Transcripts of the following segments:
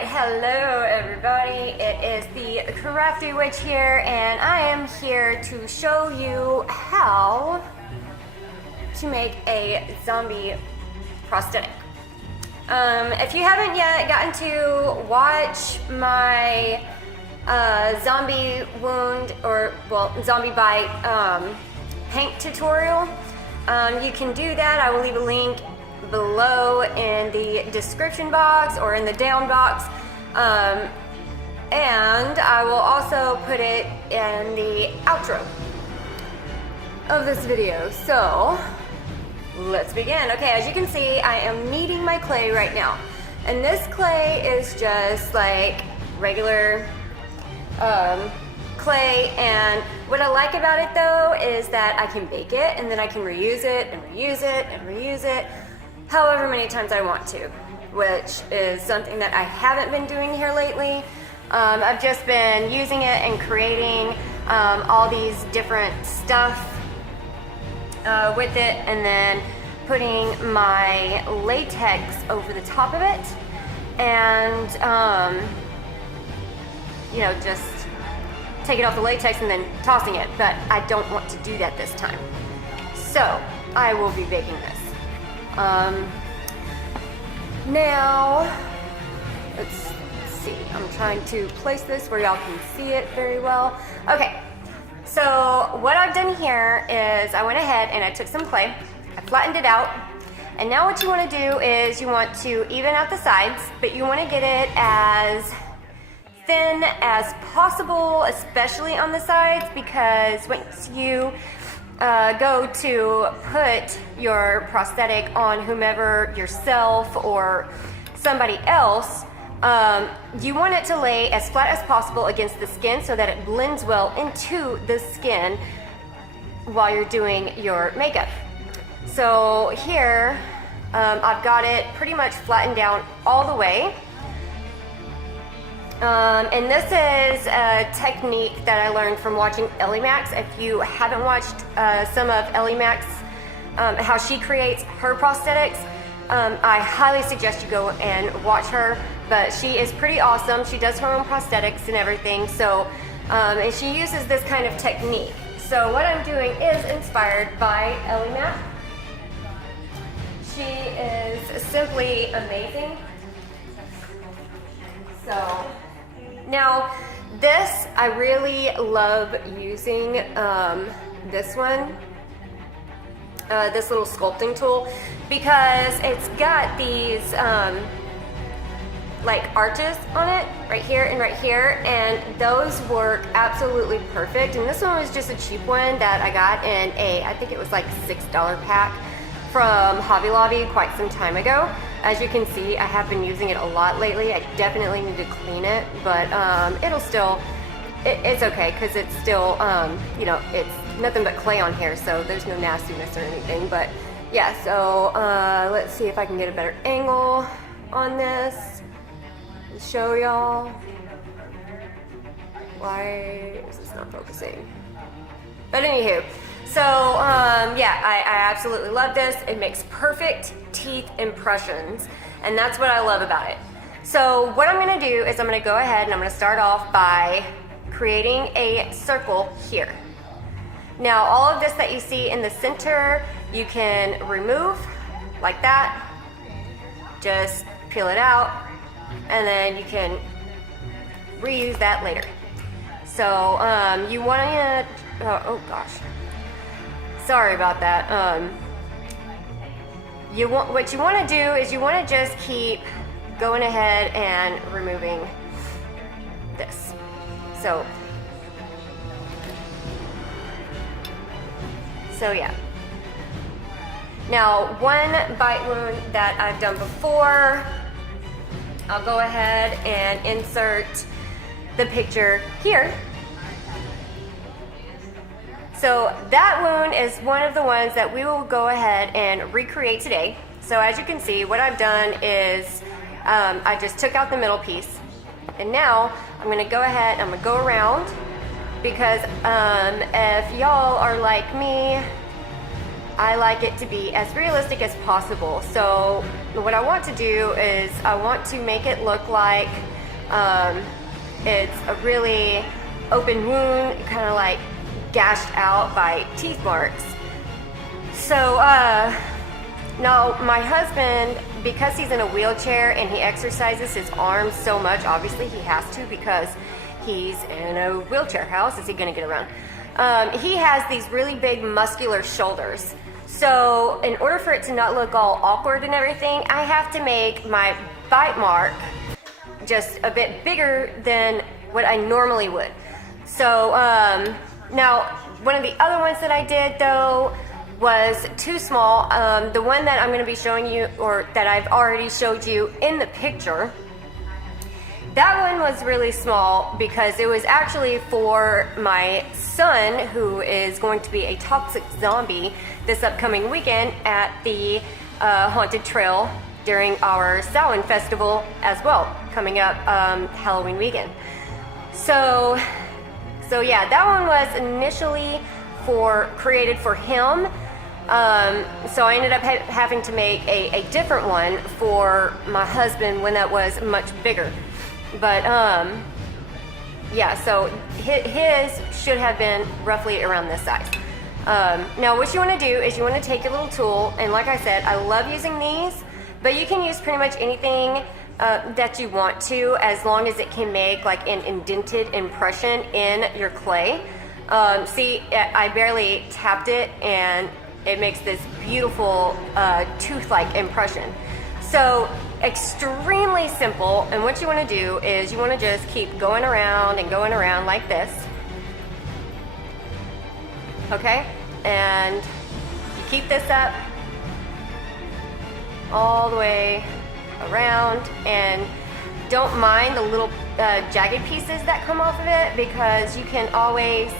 Hello everybody, it is the Crafty Witch here, and I am here to show you how to make a zombie prosthetic. If you haven't yet gotten to watch my zombie wound, or well, zombie bite paint tutorial, you can do that. I will leave a link below in the description box or in the down box, and I will also put it in the outro of this video. So let's begin. Okay, as you can see, I am kneading my clay right now, and this clay is just like regular clay, and what I like about it though is that I can bake it and then I can reuse it and reuse it and reuse it however many times I want to, which is something that I haven't been doing here lately. I've just been using it and creating all these different stuff with it, and then putting my latex over the top of it, and you know, just taking off the latex and then tossing it, but I don't want to do that this time. So I will be baking this. Now, let's see, I'm trying to place this where y'all can see it very well. Okay, so what I've done here is I went ahead and I took some clay, I flattened it out, and now what you want to do is you want to even out the sides, but you want to get it as thin as possible, especially on the sides, because once you go to put your prosthetic on whomever, yourself or somebody else, you want it to lay as flat as possible against the skin so that it blends well into the skin while you're doing your makeup. So here, I've got it pretty much flattened down all the way. And this is a technique that I learned from watching Ellie Max. If you haven't watched some of Ellie Max, how she creates her prosthetics, I highly suggest you go and watch her. But she is pretty awesome. She does her own prosthetics and everything. So, and she uses this kind of technique. So what I'm doing is inspired by Ellie Max. She is simply amazing. So now this, I really love using this one, this little sculpting tool, because it's got these like arches on it right here and right here, and those work absolutely perfect. And this one was just a cheap one that I got in a, I think it was like $6 pack from Hobby Lobby quite some time ago. As you can see, I have been using it a lot lately. I definitely need to clean it, but it'll still, it's okay, because it's still, you know, it's nothing but clay on here, so there's no nastiness or anything. But yeah, so let's see if I can get a better angle on this and show y'all. Why is this not focusing? But anywho, so yeah, I absolutely love this. It makes perfect teeth impressions, and that's what I love about it. So what I'm going to do is I'm going to go ahead and I'm going to start off by creating a circle here. Now all of this that you see in the center, you can remove like that. Just peel it out, and then you can reuse that later. So you want to, oh gosh, sorry about that. What you want to do is you want to just keep going ahead and removing this. So yeah. Now one bite wound that I've done before, I'll go ahead and insert the picture here. So that wound is one of the ones that we will go ahead and recreate today. So as you can see, what I've done is I just took out the middle piece, and now I'm going to go ahead and I'm going to go around, because if y'all are like me I like it to be as realistic as possible. So what I want to do is I want to make it look like it's a really open wound, kind of like gashed out by teeth marks. So now my husband, because he's in a wheelchair and he exercises his arms so much, obviously he has to because he's in a wheelchair. How else is he gonna get around? He has these really big muscular shoulders. So in order for it to not look all awkward and everything, I have to make my bite mark just a bit bigger than what I normally would. So now one of the other ones that I did though was too small. The one that I'm going to be showing you, or that I've already showed you in the picture, that one was really small because it was actually for my son, who is going to be a toxic zombie this upcoming weekend at the Haunted Trail during our Samhain festival as well, coming up Halloween weekend. So yeah, that one was initially created for him. So I ended up having to make a different one for my husband when that was much bigger. But yeah, so his should have been roughly around this size. Now what you want to do is you want to take your little tool, and like I said, I love using these, but you can use pretty much anything that you want to, as long as it can make like an indented impression in your clay. See, I barely tapped it and it makes this beautiful tooth-like impression. So extremely simple, and what you want to do is you want to just keep going around and going around like this. Okay, and you keep this up all the way around, and don't mind the little jagged pieces that come off of it, because you can always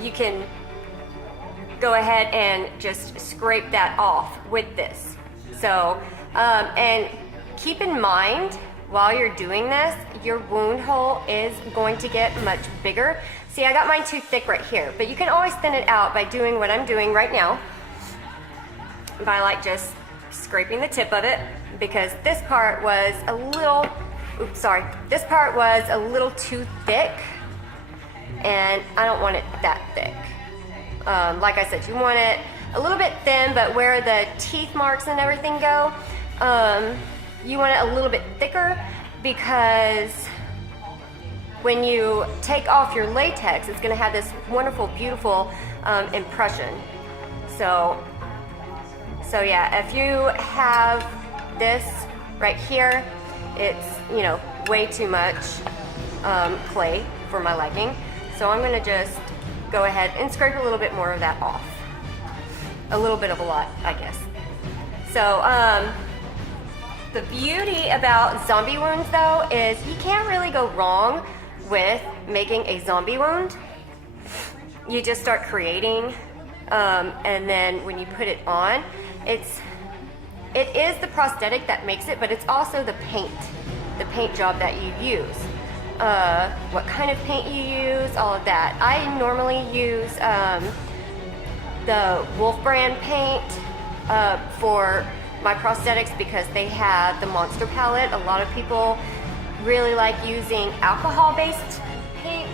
you can go ahead and just scrape that off with this. So and keep in mind while you're doing this, your wound hole is going to get much bigger. See, I got mine too thick right here, but you can always thin it out by doing what I'm doing right now, by like just scraping the tip of it, because this part was a little, this part was a little too thick, and I don't want it that thick. Like I said, you want it a little bit thin, but where the teeth marks and everything go, you want it a little bit thicker, because when you take off your latex, it's going to have this wonderful, beautiful impression. So yeah, if you have this right here, it's, you know, way too much clay for my liking. So I'm going to just go ahead and scrape a little bit more of that off. A little bit of a lot, I guess. So the beauty about zombie wounds though is you can't really go wrong with making a zombie wound. You just start creating, and then when you put it on, it is the prosthetic that makes it, but it's also the paint job that you use. What kind of paint you use, all of that. I normally use the Wolf brand paint for my prosthetics, because they have the Monster palette. A lot of people really like using alcohol-based paint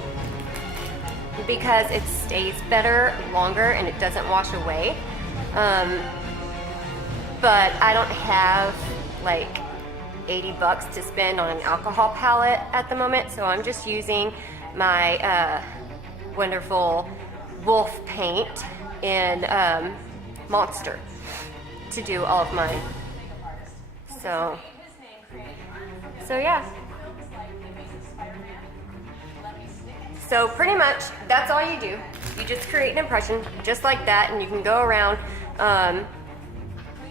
because it stays better longer and it doesn't wash away. But I don't have like $80 to spend on an alcohol palette at the moment, so I'm just using my wonderful Wolf paint in Monster to do all of mine. So yeah. So pretty much that's all you do. You just create an impression just like that, and you can go around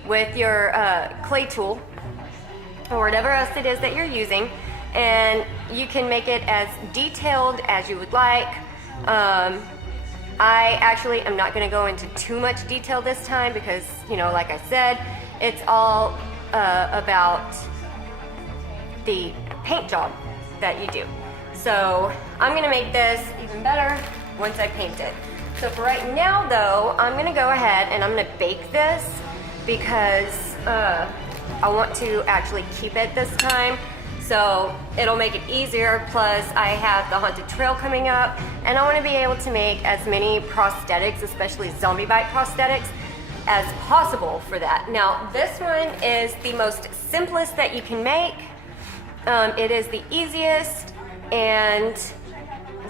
with your clay tool or whatever else it is that you're using, and you can make it as detailed as you would like. I actually am not going to go into too much detail this time because, you know, like I said, it's all about the paint job that you do. So I'm going to make this even better once I paint it. So for right now though, I'm gonna go ahead and I'm gonna bake this because I want to actually keep it this time. So it'll make it easier, plus I have the Haunted Trail coming up, and I want to be able to make as many prosthetics, especially zombie bite prosthetics, as possible for that. Now this one is the most simplest that you can make. It is the easiest, and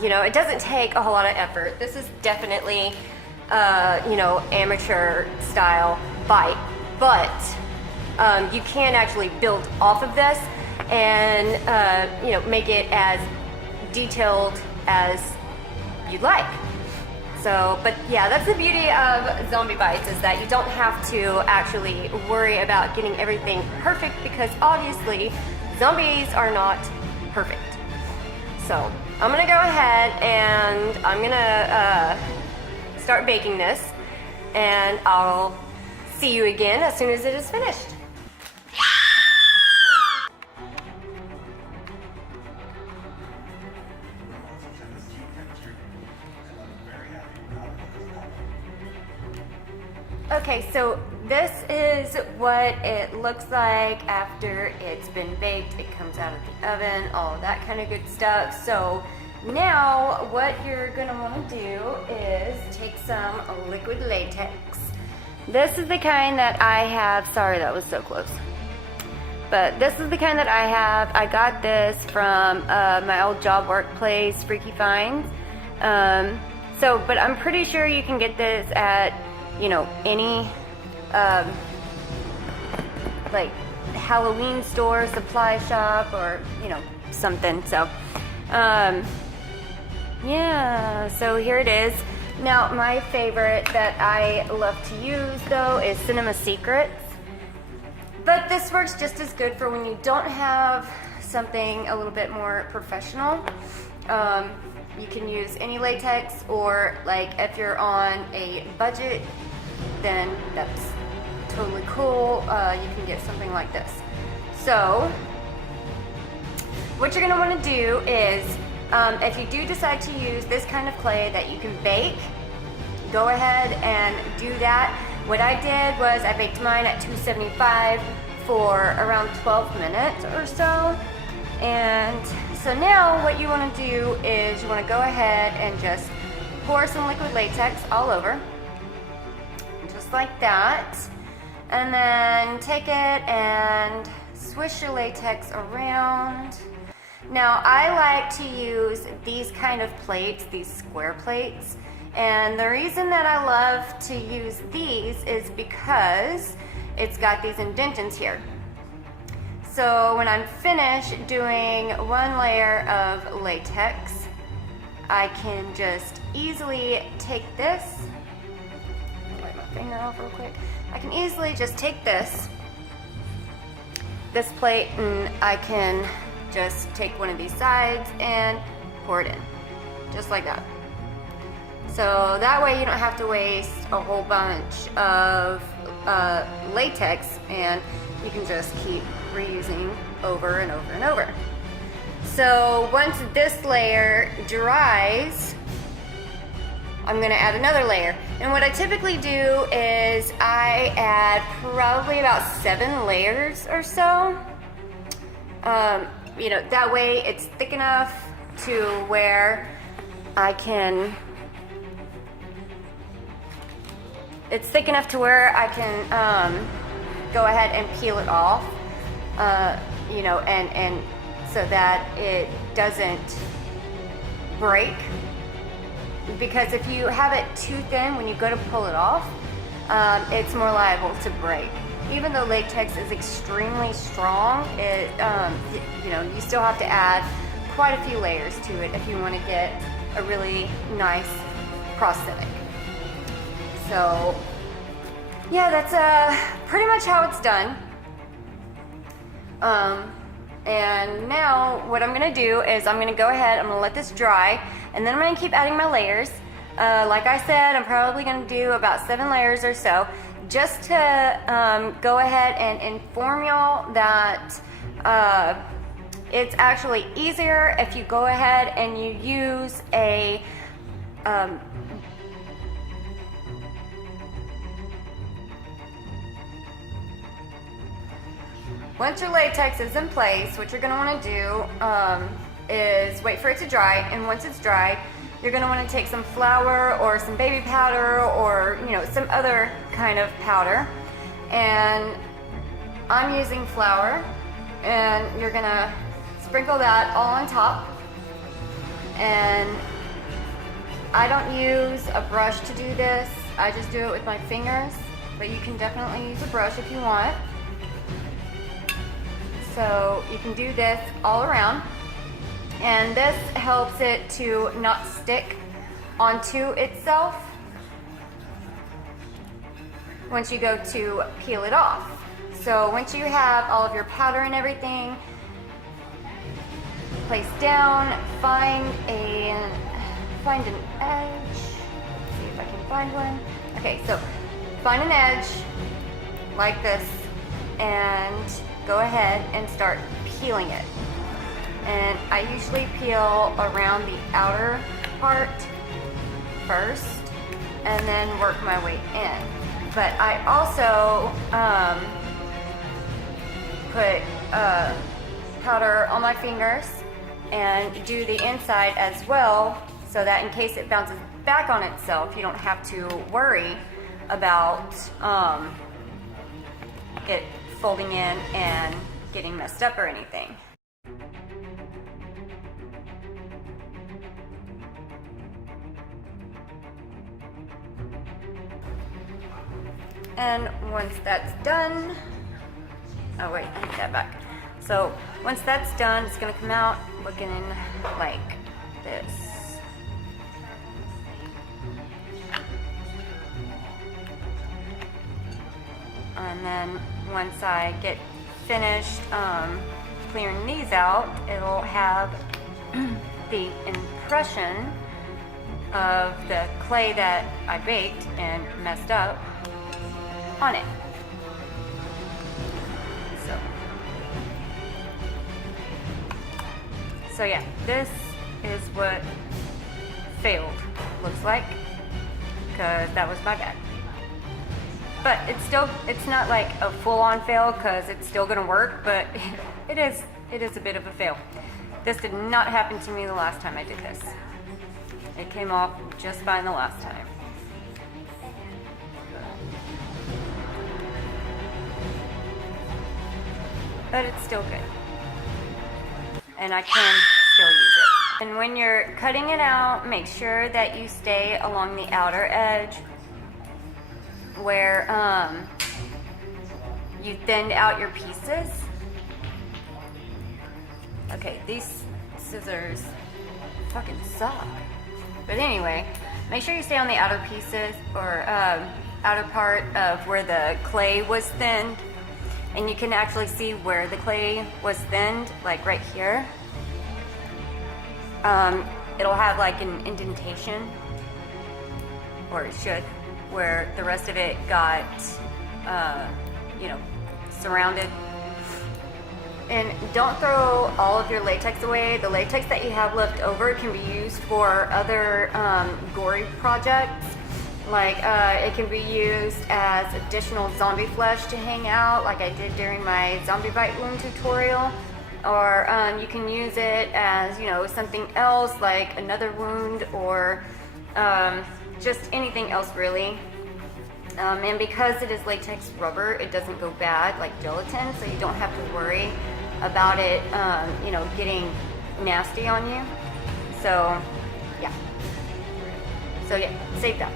you know, it doesn't take a whole lot of effort. This is definitely you know, amateur style bite, but you can actually build off of this and you know, make it as detailed as you'd like. So, but yeah, that's the beauty of zombie bites, is that you don't have to actually worry about getting everything perfect, because obviously zombies are not perfect. So I'm gonna go ahead and I'm gonna start baking this, and I'll see you again as soon as it is finished. Okay, so this is what it looks like after it's been baked. It comes out of the oven, all that kind of good stuff. So now what you're gonna wanna do is take some liquid latex. This is the kind that I have. Sorry, that was so close. But this is the kind that I have. I got this from my old job workplace, Freaky Finds. But I'm pretty sure you can get this at, you know, any like Halloween store, supply shop, or you know, something. So yeah, so here it is. Now my favorite that I love to use though is Cinema Secrets, but this works just as good for when you don't have something a little bit more professional. You can use any latex, or like if you're on a budget, then that's totally cool. You can get something like this. So what you're gonna wanna do is, if you do decide to use this kind of clay that you can bake, go ahead and do that. What I did was I baked mine at 275 for around 12 minutes or so. And so now what you wanna do is you wanna go ahead and just pour some liquid latex all over, just like that. And then take it and swish your latex around. Now I like to use these kind of plates, these square plates. And the reason that I love to use these is because it's got these indentings here. So when I'm finished doing one layer of latex, I can just easily take this. Wipe my finger off real quick. I can easily just take this plate, and I can just take one of these sides and pour it in, just like that. So that way you don't have to waste a whole bunch of latex, and you can just keep reusing over and over and over. So once this layer dries, I'm gonna add another layer. And what I typically do is I add probably about 7 layers or so. You know, that way it's thick enough to where I can, go ahead and peel it off, you know, and so that it doesn't break. Because if you have it too thin, when you go to pull it off, it's more liable to break. Even though latex is extremely strong, it, you know, you still have to add quite a few layers to it if you want to get a really nice prosthetic. So yeah, that's pretty much how it's done. And now what I'm gonna do is I'm gonna go ahead, I'm gonna let this dry, and then I'm gonna keep adding my layers. Like I said, I'm probably gonna do about 7 layers or so, just to go ahead and inform y'all that it's actually easier if you go ahead and you use a Once your latex is in place, what you're going to want to do is wait for it to dry, and once it's dry, you're going to want to take some flour or some baby powder or, you know, some other kind of powder, and I'm using flour, and you're going to sprinkle that all on top. And I don't use a brush to do this, I just do it with my fingers, but you can definitely use a brush if you want. So you can do this all around, and this helps it to not stick onto itself once you go to peel it off. So once you have all of your powder and everything placed down, find an edge. Let's see if I can find one. Okay, so find an edge like this and go ahead and start peeling it. And I usually peel around the outer part first and then work my way in. But I also put powder on my fingers and do the inside as well, so that in case it bounces back on itself, you don't have to worry about it folding in and getting messed up or anything. And once that's done, oh wait, I need that back. So once that's done, it's gonna come out looking like this. And then once I get finished clearing these out, it'll have the impression of the clay that I baked and messed up on it. So yeah, this is what failed looks like, because that was my bad. But it's not like a full-on fail, because it's still gonna work, but it is a bit of a fail. This did not happen to me the last time I did this. It came off just fine the last time. But it's still good. And I can still use it. And when you're cutting it out, make sure that you stay along the outer edge where you thinned out your pieces. Okay, these scissors fucking suck. But anyway, make sure you stay on the outer pieces or outer part of where the clay was thinned. And you can actually see where the clay was thinned, like right here. It'll have like an indentation, or it should, where the rest of it got, surrounded. And don't throw all of your latex away. The latex that you have left over can be used for other gory projects. Like it can be used as additional zombie flesh to hang out, like I did during my zombie bite wound tutorial. Or you can use it as, something else, like another wound, or just anything else really. And because it is latex rubber, it doesn't go bad like gelatin, so you don't have to worry about it, getting nasty on you. So yeah, save that.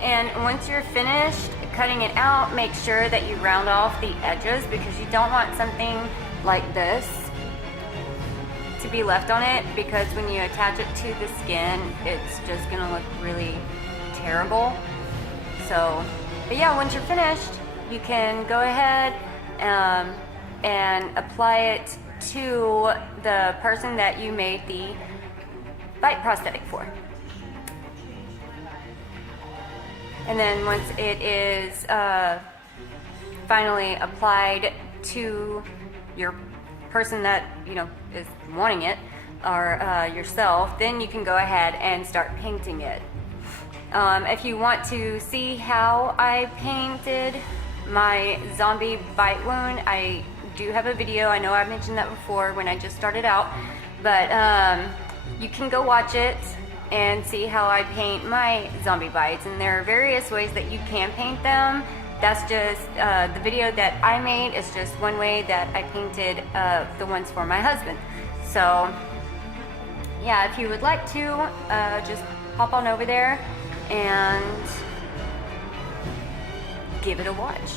And once you're finished cutting it out, make sure that you round off the edges, because you don't want something like this to be left on it, because when you attach it to the skin, it's just gonna look really terrible. So, but yeah, once you're finished, you can go ahead and apply it to the person that you made the bite prosthetic for. And then once it is finally applied to your person that, is wanting it, or yourself, then you can go ahead and start painting it. If you want to see how I painted my zombie bite wound, I do have a video. I know I mentioned that before when I just started out, but you can go watch it and see how I paint my zombie bites, and there are various ways that you can paint them. That's just the video that I made is just one way that I painted the ones for my husband. So yeah, if you would like to, just hop on over there and give it a watch.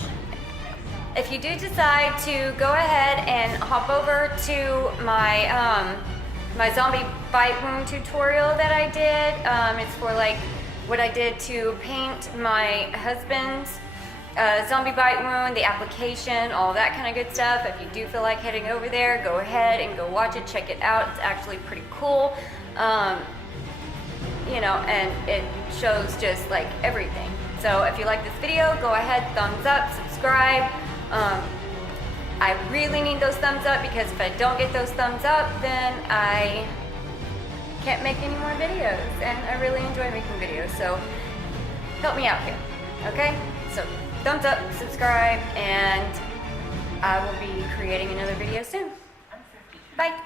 If you do decide to go ahead and hop over to my my zombie bite wound tutorial that I did, it's for like what I did to paint my husband's zombie bite wound, the application, all that kind of good stuff. If you do feel like heading over there, go ahead and go watch it, check it out. It's actually pretty cool. You know, and it shows just like everything. So if you like this video, go ahead, thumbs up, subscribe. I really need those thumbs up, because if I don't get those thumbs up, then I can't make any more videos, and I really enjoy making videos, so help me out here, okay? So thumbs up, subscribe, and I will be creating another video soon. Bye.